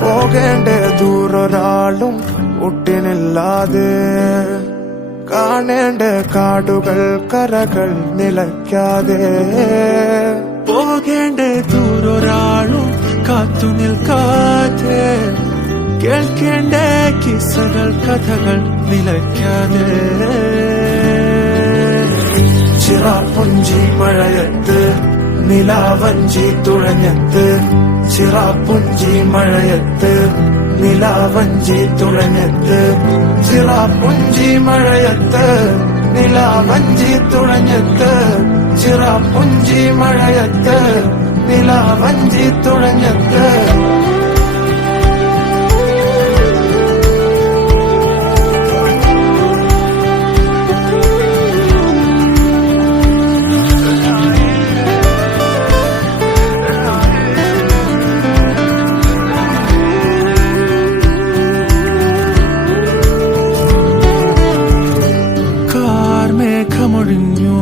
പോകേണ്ട ദൂരൊരാളും ഒട്ടിനില്ലാതെ കാണേണ്ട കാടുകൾ കരകൾ നിലയ്ക്കാതെ പോകേണ്ട ദൂരൊരാളും കാത്തു നിൽക്കാതെ കേൾക്കേണ്ട കിസ്സകൾ കഥകൾ നിലയ്ക്കാതെ ചിറാപ്പുഞ്ചി മഴയത്ത് നിലാവഞ്ചി തുഴഞ്ഞത്ത് ചിറാപ്പുഞ്ചി മഴയത്ത് നിലാവഞ്ചി തുഴഞ്ഞത്ത് ചിറാപ്പുഞ്ചി മഴയത്ത് നിലാവഞ്ചി തുഴഞ്ഞത്ത് ചിറാപ്പുഞ്ചി മഴയത്ത് നിലാവഞ്ചി തുഴഞ്ഞത്ത് മേഘമൊഴിഞ്ഞു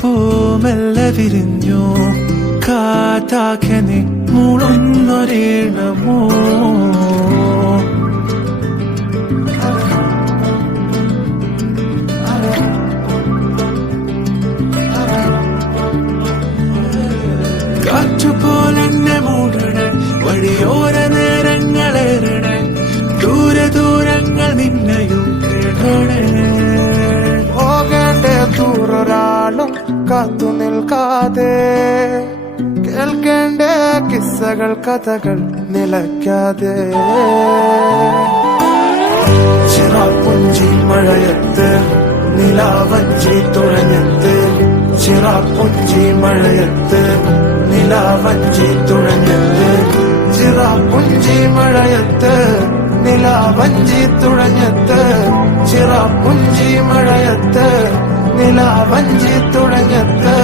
പൂമെല്ലെ വിരിഞ്ഞു കാറ്റാകെ മൂളുന്നൊരീണമോ കാറ്റുപോലെന്നെ മൂടണേ വഴിയോര നേരങ്ങളേറണേ ദൂരെ ദൂരങ്ങൾ നിന്നെയും കേടണേ ദൂരൊരാളും കാത്തു നിൽക്കാതെ കേൾക്കേണ്ട കിസ്സകൾ കഥകൾ നിലയ്ക്കാതെ ചിറാപ്പുഞ്ചി മഴയത്ത് നിലാവഞ്ചി തുഴഞ്ഞത്ത് ചിറാപ്പുഞ്ചി മഴയത്ത് നിലാവഞ്ചി തുഴഞ്ഞത്ത് ചിറാപ്പുഞ്ചി മഴയത്ത് നിലാവഞ്ചി തുഴഞ്ഞത്ത് ചിറാപ്പുഞ്ചി മഴയത്ത് നിലാവഞ്ചി തുഴഞ്ഞത്ത്